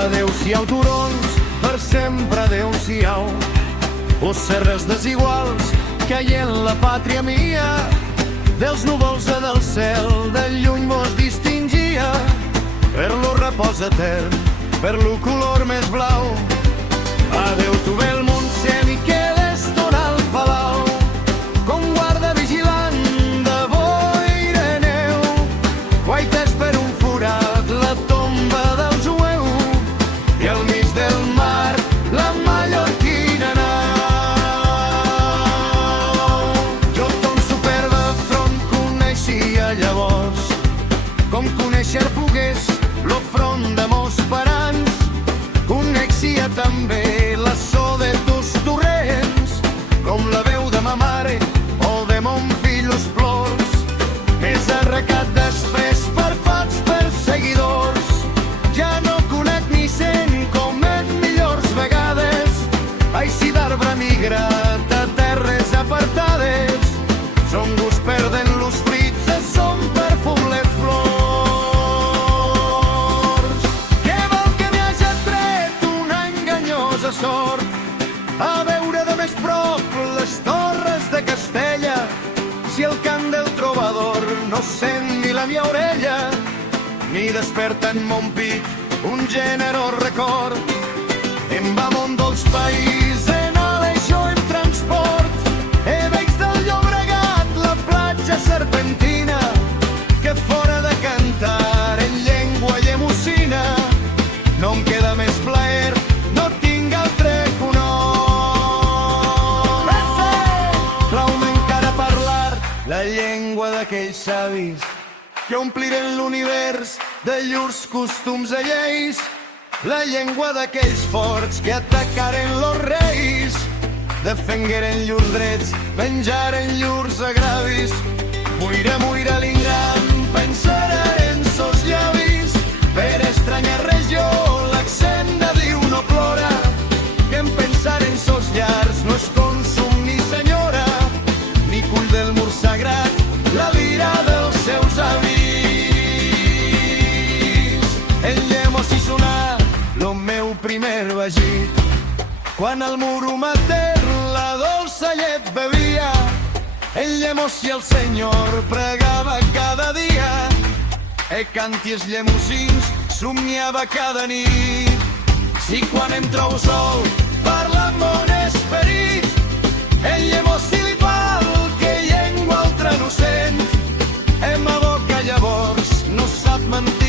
Adéu-siau turons, per sempre adéu-siau. Os serres desiguals caient la pàtria mia, dels núvols a del cel de lluny mos distingia. Per lo repòs etern, per lo color més blau. Adéu tu bel Montseny, quedes tornar al palau, com guarda vigilant de boira i neu. Guaites per un forat la tomba del jueu, i al mig del mar la mallorquina nau. Jo ton superbe front coneixia llavors, com conèixer pogués lo front de mos parents. Coneixia també la so de tus torrents, com la veu de ma mare o de mon fill los plors. Més arrecat després per fats perseguidors, ja no conec ni sent com en millors vegades. Així d'arbre migrat a terres apartades, son gust perden los fruits, son perfum les flors. Sort a veure de més prop les torres de Castella, si el cant del trobador no sent ni la mia orella, ni desperta en mon pit un generós record. Em va món dolç país en alejo en transport, he veig del Llobregat la platja serpentina, que fora de cantar en llengua i emocina no em queda més plaer. La llengua d'aquells savis que ompliren l'univers de llurs costums i lleis, la llengua d'aquells forts que atacaren los reis, defengueren llurs drets, venjaren llurs agravis. Muira, muira l'ingam, pensarà en sos llavis, per estranya regió l'accent de Déu no plora, que en pensar en sos llars no és consum ni senyora, ni cull del mur sagrat, la lira dels seus avis. En Llemós hi sonà lo meu primer vagit, quan al muro mater la dolça llet bevia. En Llemós i el Senyor pregava cada dia, e cantis llemosins somiava cada nit. Si quan em trobo sol parla mon esperit, en Llemós si li val que llengua altra no sent, en ma boca llavors no sap mentir.